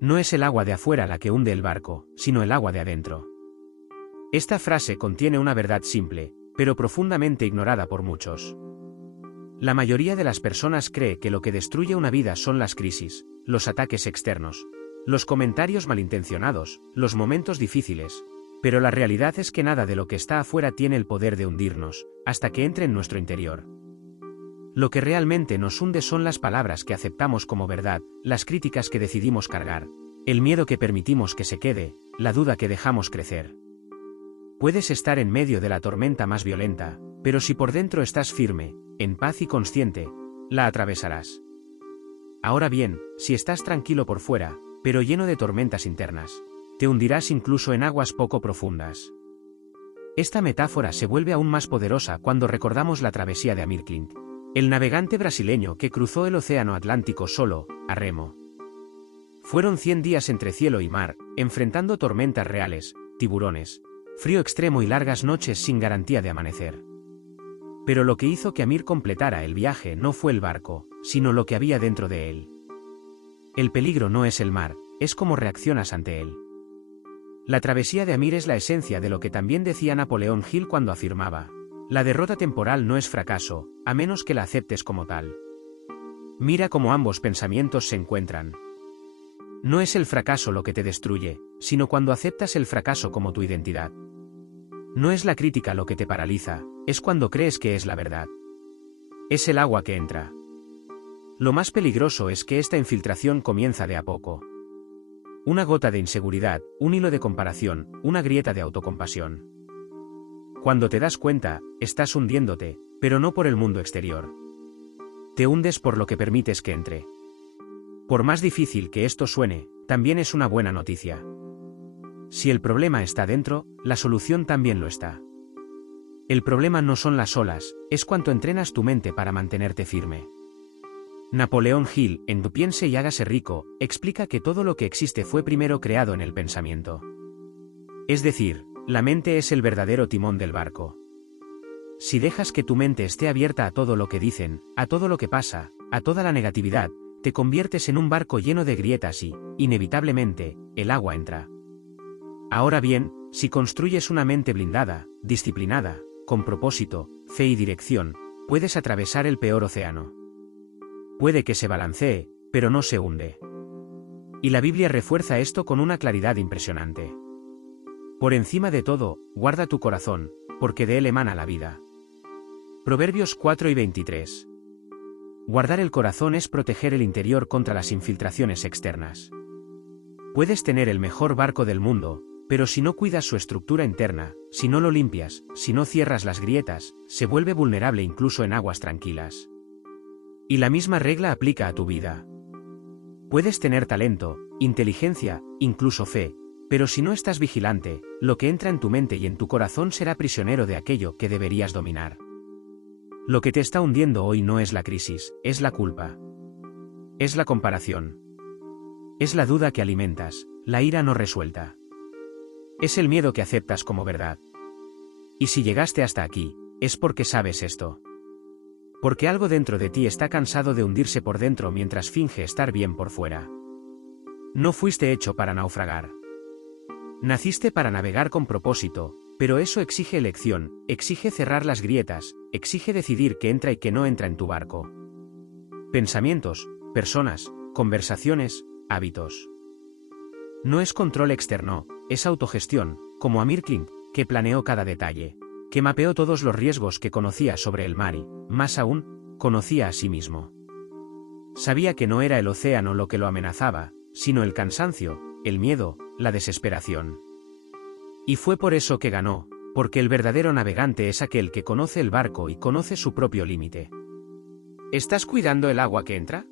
No es el agua de afuera la que hunde el barco, sino el agua de adentro. Esta frase contiene una verdad simple, pero profundamente ignorada por muchos. La mayoría de las personas cree que lo que destruye una vida son las crisis, los ataques externos, los comentarios malintencionados, los momentos difíciles, pero la realidad es que nada de lo que está afuera tiene el poder de hundirnos, hasta que entre en nuestro interior. Lo que realmente nos hunde son las palabras que aceptamos como verdad, las críticas que decidimos cargar, el miedo que permitimos que se quede, la duda que dejamos crecer. Puedes estar en medio de la tormenta más violenta, pero si por dentro estás firme, en paz y consciente, la atravesarás. Ahora bien, si estás tranquilo por fuera, pero lleno de tormentas internas, te hundirás incluso en aguas poco profundas. Esta metáfora se vuelve aún más poderosa cuando recordamos la travesía de Amir Klink, el navegante brasileño que cruzó el océano Atlántico solo, a remo. Fueron 100 días entre cielo y mar, enfrentando tormentas reales, tiburones, frío extremo y largas noches sin garantía de amanecer. Pero lo que hizo que Amir completara el viaje no fue el barco, sino lo que había dentro de él. El peligro no es el mar, es cómo reaccionas ante él. La travesía de Amir es la esencia de lo que también decía Napoleón Hill cuando afirmaba: la derrota temporal no es fracaso, a menos que la aceptes como tal. Mira cómo ambos pensamientos se encuentran. No es el fracaso lo que te destruye, sino cuando aceptas el fracaso como tu identidad. No es la crítica lo que te paraliza, es cuando crees que es la verdad. Es el agua que entra. Lo más peligroso es que esta infiltración comienza de a poco. Una gota de inseguridad, un hilo de comparación, una grieta de autocompasión. Cuando te das cuenta, estás hundiéndote, pero no por el mundo exterior. Te hundes por lo que permites que entre. Por más difícil que esto suene, también es una buena noticia. Si el problema está dentro, la solución también lo está. El problema no son las olas, es cuánto entrenas tu mente para mantenerte firme. Napoleón Hill, en Tu piense y hágase rico, explica que todo lo que existe fue primero creado en el pensamiento. Es decir, la mente es el verdadero timón del barco. Si dejas que tu mente esté abierta a todo lo que dicen, a todo lo que pasa, a toda la negatividad, te conviertes en un barco lleno de grietas y, inevitablemente, el agua entra. Ahora bien, si construyes una mente blindada, disciplinada, con propósito, fe y dirección, puedes atravesar el peor océano. Puede que se balancee, pero no se hunde. Y la Biblia refuerza esto con una claridad impresionante. Por encima de todo, guarda tu corazón, porque de él emana la vida. Proverbios 4:23. Guardar el corazón es proteger el interior contra las infiltraciones externas. Puedes tener el mejor barco del mundo, pero si no cuidas su estructura interna, si no lo limpias, si no cierras las grietas, se vuelve vulnerable incluso en aguas tranquilas. Y la misma regla aplica a tu vida. Puedes tener talento, inteligencia, incluso fe, pero si no estás vigilante, lo que entra en tu mente y en tu corazón será prisionero de aquello que deberías dominar. Lo que te está hundiendo hoy no es la crisis, es la culpa. Es la comparación. Es la duda que alimentas, la ira no resuelta. Es el miedo que aceptas como verdad. Y si llegaste hasta aquí, es porque sabes esto. Porque algo dentro de ti está cansado de hundirse por dentro mientras finge estar bien por fuera. No fuiste hecho para naufragar. Naciste para navegar con propósito, pero eso exige elección, exige cerrar las grietas, exige decidir qué entra y qué no entra en tu barco. Pensamientos, personas, conversaciones, hábitos. No es control externo, es autogestión, como Amir Klink, que planeó cada detalle, que mapeó todos los riesgos que conocía sobre el mar y, más aún, conocía a sí mismo. Sabía que no era el océano lo que lo amenazaba, sino el cansancio, el miedo, la desesperación. Y fue por eso que ganó, porque el verdadero navegante es aquel que conoce el barco y conoce su propio límite. ¿Estás cuidando el agua que entra?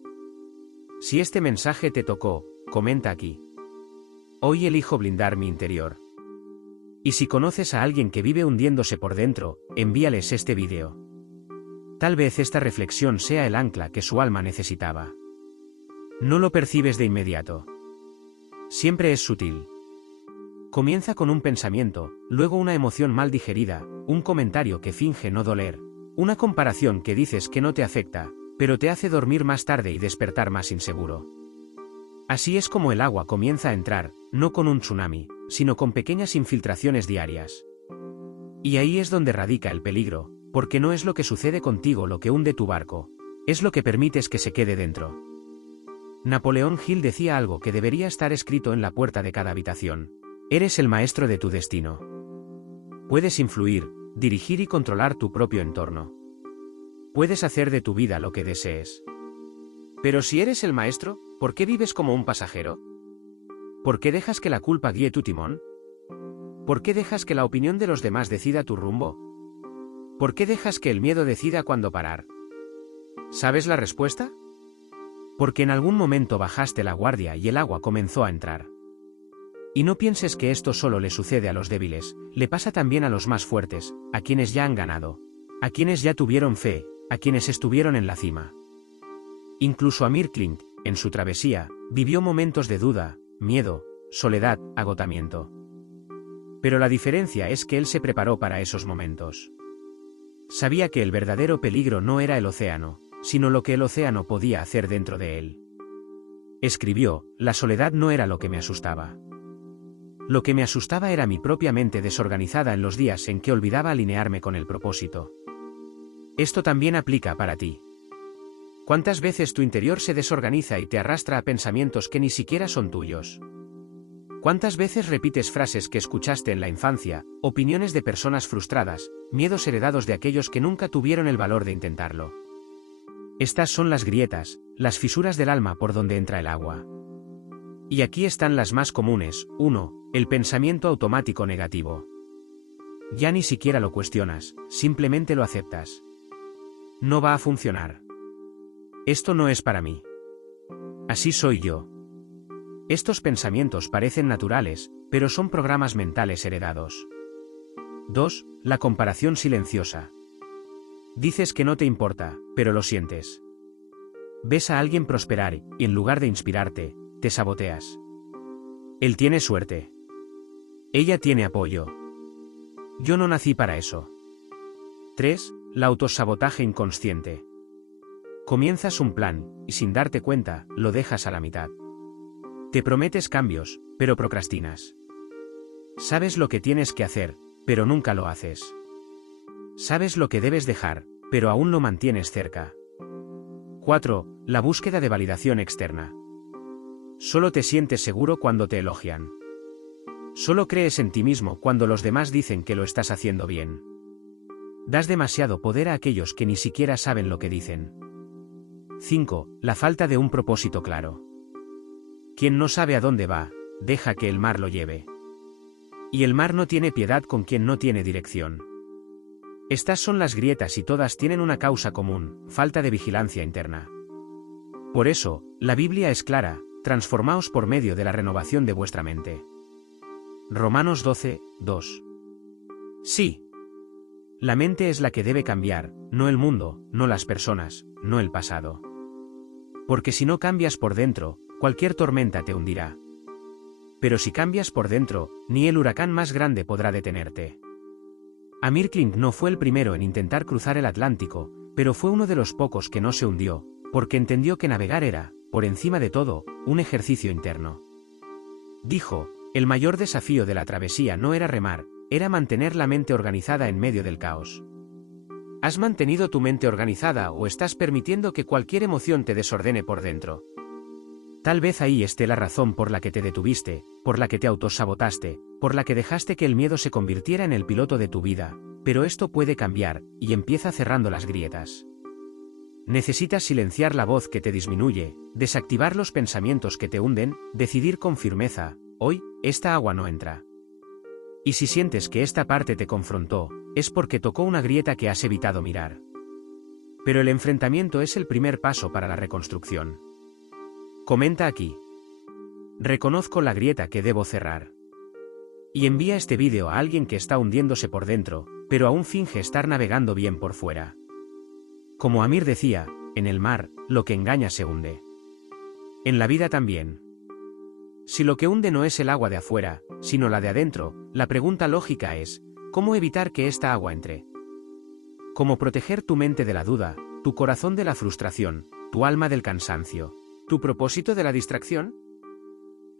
Si este mensaje te tocó, comenta aquí. Hoy elijo blindar mi interior. Y si conoces a alguien que vive hundiéndose por dentro, envíales este vídeo. Tal vez esta reflexión sea el ancla que su alma necesitaba. No lo percibes de inmediato. Siempre es sutil. Comienza con un pensamiento, luego una emoción mal digerida, un comentario que finge no doler, una comparación que dices que no te afecta, pero te hace dormir más tarde y despertar más inseguro. Así es como el agua comienza a entrar, no con un tsunami, sino con pequeñas infiltraciones diarias. Y ahí es donde radica el peligro, porque no es lo que sucede contigo lo que hunde tu barco, es lo que permites que se quede dentro. Napoleón Hill decía algo que debería estar escrito en la puerta de cada habitación: eres el maestro de tu destino. Puedes influir, dirigir y controlar tu propio entorno. Puedes hacer de tu vida lo que desees. Pero si eres el maestro, ¿por qué vives como un pasajero? ¿Por qué dejas que la culpa guíe tu timón? ¿Por qué dejas que la opinión de los demás decida tu rumbo? ¿Por qué dejas que el miedo decida cuándo parar? ¿Sabes la respuesta? Porque en algún momento bajaste la guardia y el agua comenzó a entrar. Y no pienses que esto solo le sucede a los débiles, le pasa también a los más fuertes, a quienes ya han ganado, a quienes ya tuvieron fe, a quienes estuvieron en la cima. Incluso Amir Klink, en su travesía, vivió momentos de duda, miedo, soledad, agotamiento. Pero la diferencia es que él se preparó para esos momentos. Sabía que el verdadero peligro no era el océano, sino lo que el océano podía hacer dentro de él. Escribió: la soledad no era lo que me asustaba. Lo que me asustaba era mi propia mente desorganizada en los días en que olvidaba alinearme con el propósito. Esto también aplica para ti. ¿Cuántas veces tu interior se desorganiza y te arrastra a pensamientos que ni siquiera son tuyos? ¿Cuántas veces repites frases que escuchaste en la infancia, opiniones de personas frustradas, miedos heredados de aquellos que nunca tuvieron el valor de intentarlo? Estas son las grietas, las fisuras del alma por donde entra el agua. Y aquí están las más comunes. 1. El pensamiento automático negativo. Ya ni siquiera lo cuestionas, simplemente lo aceptas. No va a funcionar. Esto no es para mí. Así soy yo. Estos pensamientos parecen naturales, pero son programas mentales heredados. 2. La comparación silenciosa. Dices que no te importa, pero lo sientes. Ves a alguien prosperar y, en lugar de inspirarte, te saboteas. Él tiene suerte. Ella tiene apoyo. Yo no nací para eso. 3. El autosabotaje inconsciente. Comienzas un plan, y sin darte cuenta, lo dejas a la mitad. Te prometes cambios, pero procrastinas. Sabes lo que tienes que hacer, pero nunca lo haces. Sabes lo que debes dejar, pero aún lo mantienes cerca. 4. La búsqueda de validación externa. Solo te sientes seguro cuando te elogian. Solo crees en ti mismo cuando los demás dicen que lo estás haciendo bien. Das demasiado poder a aquellos que ni siquiera saben lo que dicen. 5. La falta de un propósito claro. Quien no sabe a dónde va, deja que el mar lo lleve. Y el mar no tiene piedad con quien no tiene dirección. Estas son las grietas y todas tienen una causa común: falta de vigilancia interna. Por eso, la Biblia es clara: transformaos por medio de la renovación de vuestra mente. Romanos 12, 2. Sí. La mente es la que debe cambiar, no el mundo, no las personas, no el pasado. Porque si no cambias por dentro, cualquier tormenta te hundirá. Pero si cambias por dentro, ni el huracán más grande podrá detenerte. Amir Klink no fue el primero en intentar cruzar el Atlántico, pero fue uno de los pocos que no se hundió, porque entendió que navegar era, por encima de todo, un ejercicio interno. Dijo: el mayor desafío de la travesía no era remar, era mantener la mente organizada en medio del caos. ¿Has mantenido tu mente organizada o estás permitiendo que cualquier emoción te desordene por dentro? Tal vez ahí esté la razón por la que te detuviste, por la que te autosabotaste, por la que dejaste que el miedo se convirtiera en el piloto de tu vida, pero esto puede cambiar, y empieza cerrando las grietas. Necesitas silenciar la voz que te disminuye, desactivar los pensamientos que te hunden, decidir con firmeza: hoy, esta agua no entra. Y si sientes que esta parte te confrontó, es porque tocó una grieta que has evitado mirar. Pero el enfrentamiento es el primer paso para la reconstrucción. Comenta aquí: reconozco la grieta que debo cerrar. Y envía este vídeo a alguien que está hundiéndose por dentro, pero aún finge estar navegando bien por fuera. Como Amir decía, en el mar, lo que engaña se hunde. En la vida también. Si lo que hunde no es el agua de afuera, sino la de adentro, la pregunta lógica es: ¿cómo evitar que esta agua entre? ¿Cómo proteger tu mente de la duda, tu corazón de la frustración, tu alma del cansancio, tu propósito de la distracción?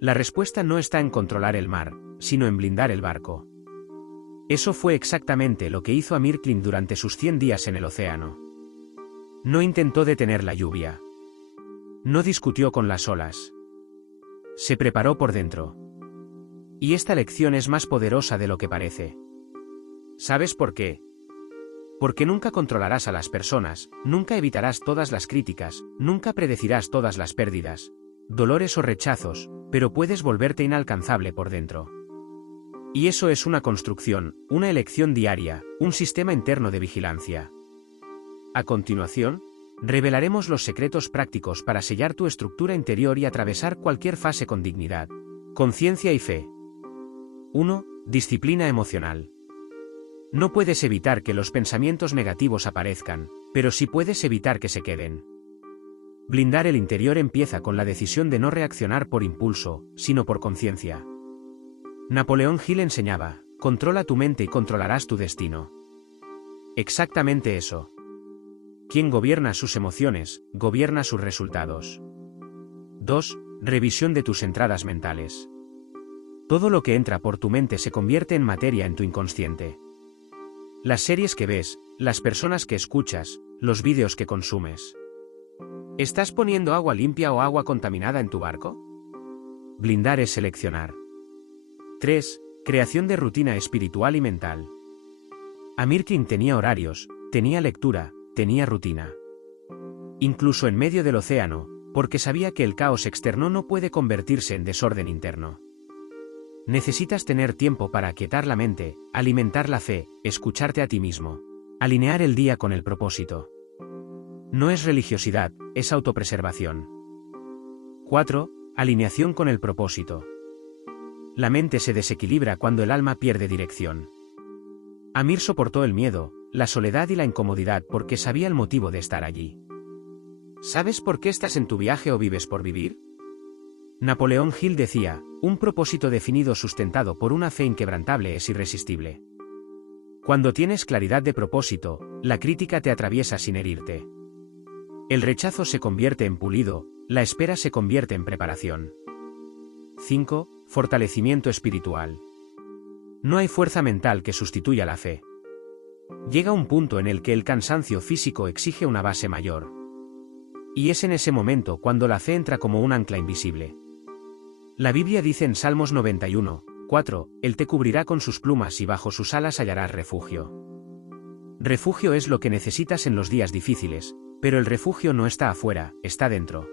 La respuesta no está en controlar el mar, sino en blindar el barco. Eso fue exactamente lo que hizo Amir Klink durante sus 100 días en el océano. No intentó detener la lluvia. No discutió con las olas. Se preparó por dentro. Y esta lección es más poderosa de lo que parece. ¿Sabes por qué? Porque nunca controlarás a las personas, nunca evitarás todas las críticas, nunca predecirás todas las pérdidas, dolores o rechazos, pero puedes volverte inalcanzable por dentro. Y eso es una construcción, una elección diaria, un sistema interno de vigilancia. A continuación, revelaremos los secretos prácticos para sellar tu estructura interior y atravesar cualquier fase con dignidad, conciencia y fe. 1. Disciplina emocional. No puedes evitar que los pensamientos negativos aparezcan, pero sí puedes evitar que se queden. Blindar el interior empieza con la decisión de no reaccionar por impulso, sino por conciencia. Napoleón Hill enseñaba: controla tu mente y controlarás tu destino. Exactamente eso. Quien gobierna sus emociones, gobierna sus resultados. 2. Revisión de tus entradas mentales. Todo lo que entra por tu mente se convierte en materia en tu inconsciente. Las series que ves, las personas que escuchas, los vídeos que consumes. ¿Estás poniendo agua limpia o agua contaminada en tu barco? Blindar es seleccionar. 3. Creación de rutina espiritual y mental. Amir Klink tenía horarios, tenía lectura, tenía rutina. Incluso en medio del océano, porque sabía que el caos externo no puede convertirse en desorden interno. Necesitas tener tiempo para aquietar la mente, alimentar la fe, escucharte a ti mismo. Alinear el día con el propósito. No es religiosidad, es autopreservación. 4. Alineación con el propósito. La mente se desequilibra cuando el alma pierde dirección. Amir soportó el miedo, la soledad y la incomodidad porque sabía el motivo de estar allí. ¿Sabes por qué estás en tu viaje o vives por vivir? Napoleón Hill decía: un propósito definido sustentado por una fe inquebrantable es irresistible. Cuando tienes claridad de propósito, la crítica te atraviesa sin herirte. El rechazo se convierte en pulido, la espera se convierte en preparación. 5. Fortalecimiento espiritual. No hay fuerza mental que sustituya la fe. Llega un punto en el que el cansancio físico exige una base mayor. Y es en ese momento cuando la fe entra como un ancla invisible. La Biblia dice en Salmos 91, 4, Él te cubrirá con sus plumas y bajo sus alas hallarás refugio. Refugio es lo que necesitas en los días difíciles, pero el refugio no está afuera, está dentro.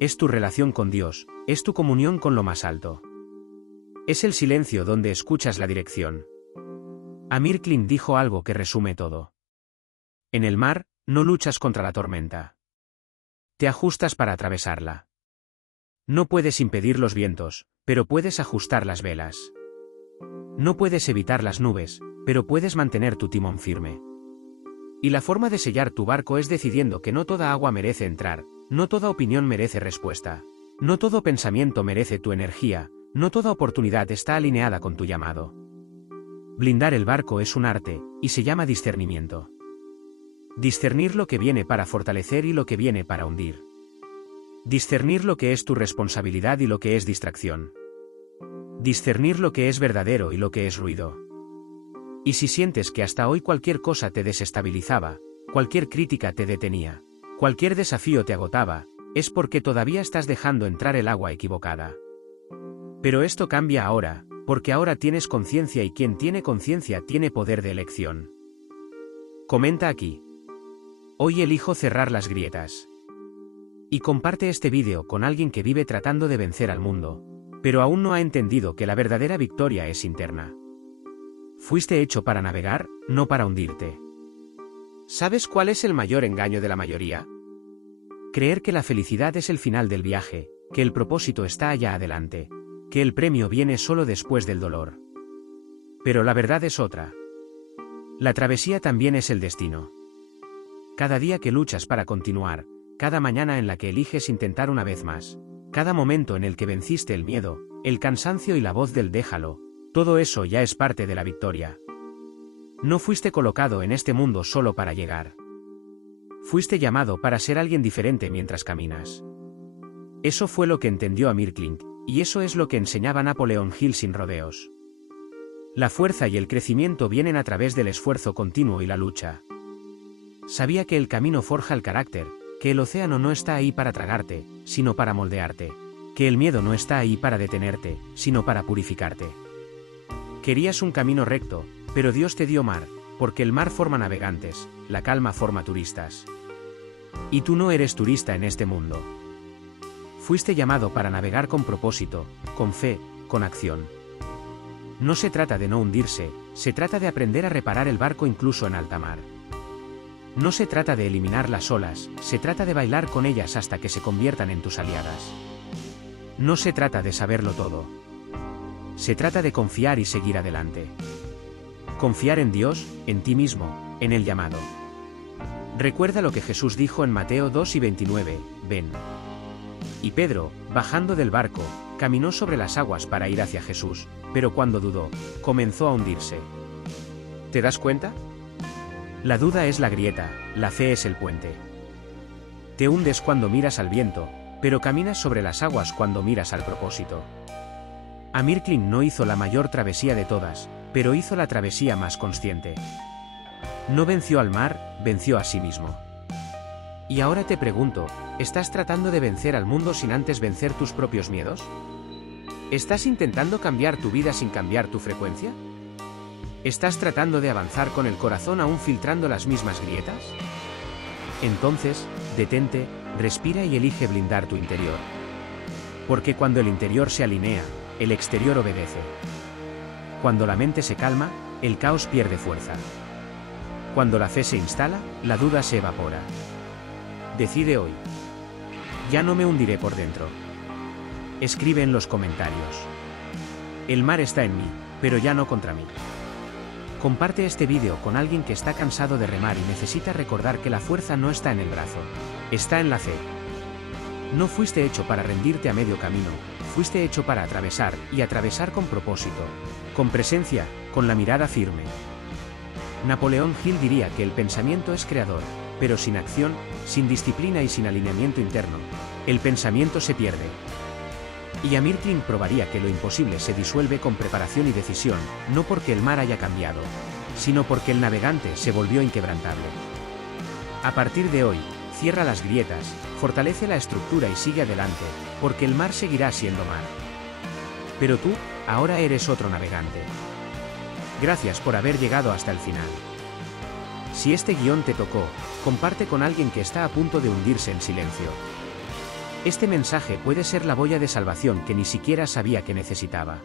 Es tu relación con Dios, es tu comunión con lo más alto. Es el silencio donde escuchas la dirección. Amir Klink dijo algo que resume todo. En el mar, no luchas contra la tormenta. Te ajustas para atravesarla. No puedes impedir los vientos, pero puedes ajustar las velas. No puedes evitar las nubes, pero puedes mantener tu timón firme. Y la forma de sellar tu barco es decidiendo que no toda agua merece entrar, no toda opinión merece respuesta, no todo pensamiento merece tu energía, no toda oportunidad está alineada con tu llamado. Blindar el barco es un arte, y se llama discernimiento. Discernir lo que viene para fortalecer y lo que viene para hundir. Discernir lo que es tu responsabilidad y lo que es distracción. Discernir lo que es verdadero y lo que es ruido. Y si sientes que hasta hoy cualquier cosa te desestabilizaba, cualquier crítica te detenía, cualquier desafío te agotaba, es porque todavía estás dejando entrar el agua equivocada. Pero esto cambia ahora, porque ahora tienes conciencia y quien tiene conciencia tiene poder de elección. Comenta aquí. Hoy elijo cerrar las grietas. Y comparte este vídeo con alguien que vive tratando de vencer al mundo, pero aún no ha entendido que la verdadera victoria es interna. Fuiste hecho para navegar, no para hundirte. ¿Sabes cuál es el mayor engaño de la mayoría? Creer que la felicidad es el final del viaje, que el propósito está allá adelante, que el premio viene solo después del dolor. Pero la verdad es otra. La travesía también es el destino. Cada día que luchas para continuar, cada mañana en la que eliges intentar una vez más, cada momento en el que venciste el miedo, el cansancio y la voz del déjalo, todo eso ya es parte de la victoria. No fuiste colocado en este mundo solo para llegar. Fuiste llamado para ser alguien diferente mientras caminas. Eso fue lo que entendió Amir Klink, Y eso es lo que enseñaba Napoleón Hill sin rodeos. La fuerza y el crecimiento vienen a través del esfuerzo continuo y la lucha. Sabía que el camino forja el carácter, que el océano no está ahí para tragarte, sino para moldearte, que el miedo no está ahí para detenerte, sino para purificarte. Querías un camino recto, pero Dios te dio mar, porque el mar forma navegantes, la calma forma turistas. Y tú no eres turista en este mundo. Fuiste llamado para navegar con propósito, con fe, con acción. No se trata de no hundirse, se trata de aprender a reparar el barco incluso en alta mar. No se trata de eliminar las olas, se trata de bailar con ellas hasta que se conviertan en tus aliadas. No se trata de saberlo todo. Se trata de confiar y seguir adelante. Confiar en Dios, en ti mismo, en el llamado. Recuerda lo que Jesús dijo en Mateo 2:29, ven. Y Pedro, bajando del barco, caminó sobre las aguas para ir hacia Jesús, pero cuando dudó, comenzó a hundirse. ¿Te das cuenta? La duda es la grieta, la fe es el puente. Te hundes cuando miras al viento, pero caminas sobre las aguas cuando miras al propósito. Amir Klink no hizo la mayor travesía de todas, pero hizo la travesía más consciente. No venció al mar, venció a sí mismo. Y ahora te pregunto, ¿estás tratando de vencer al mundo sin antes vencer tus propios miedos? ¿Estás intentando cambiar tu vida sin cambiar tu frecuencia? ¿Estás tratando de avanzar con el corazón aún filtrando las mismas grietas? Entonces, detente, respira y elige blindar tu interior. Porque cuando el interior se alinea, el exterior obedece. Cuando la mente se calma, el caos pierde fuerza. Cuando la fe se instala, la duda se evapora. Decide hoy. Ya no me hundiré por dentro. Escribe en los comentarios. El mar está en mí, pero ya no contra mí. Comparte este vídeo con alguien que está cansado de remar y necesita recordar que la fuerza no está en el brazo, está en la fe. No fuiste hecho para rendirte a medio camino, fuiste hecho para atravesar, y atravesar con propósito, con presencia, con la mirada firme. Napoleón Hill diría que el pensamiento es creador, pero sin acción, sin disciplina y sin alineamiento interno, el pensamiento se pierde. Y Amir Klink probaría que lo imposible se disuelve con preparación y decisión, no porque el mar haya cambiado, sino porque el navegante se volvió inquebrantable. A partir de hoy, cierra las grietas, fortalece la estructura y sigue adelante, porque el mar seguirá siendo mar. Pero tú, ahora eres otro navegante. Gracias por haber llegado hasta el final. Si este guión te tocó, comparte con alguien que está a punto de hundirse en silencio. Este mensaje puede ser la boya de salvación que ni siquiera sabía que necesitaba.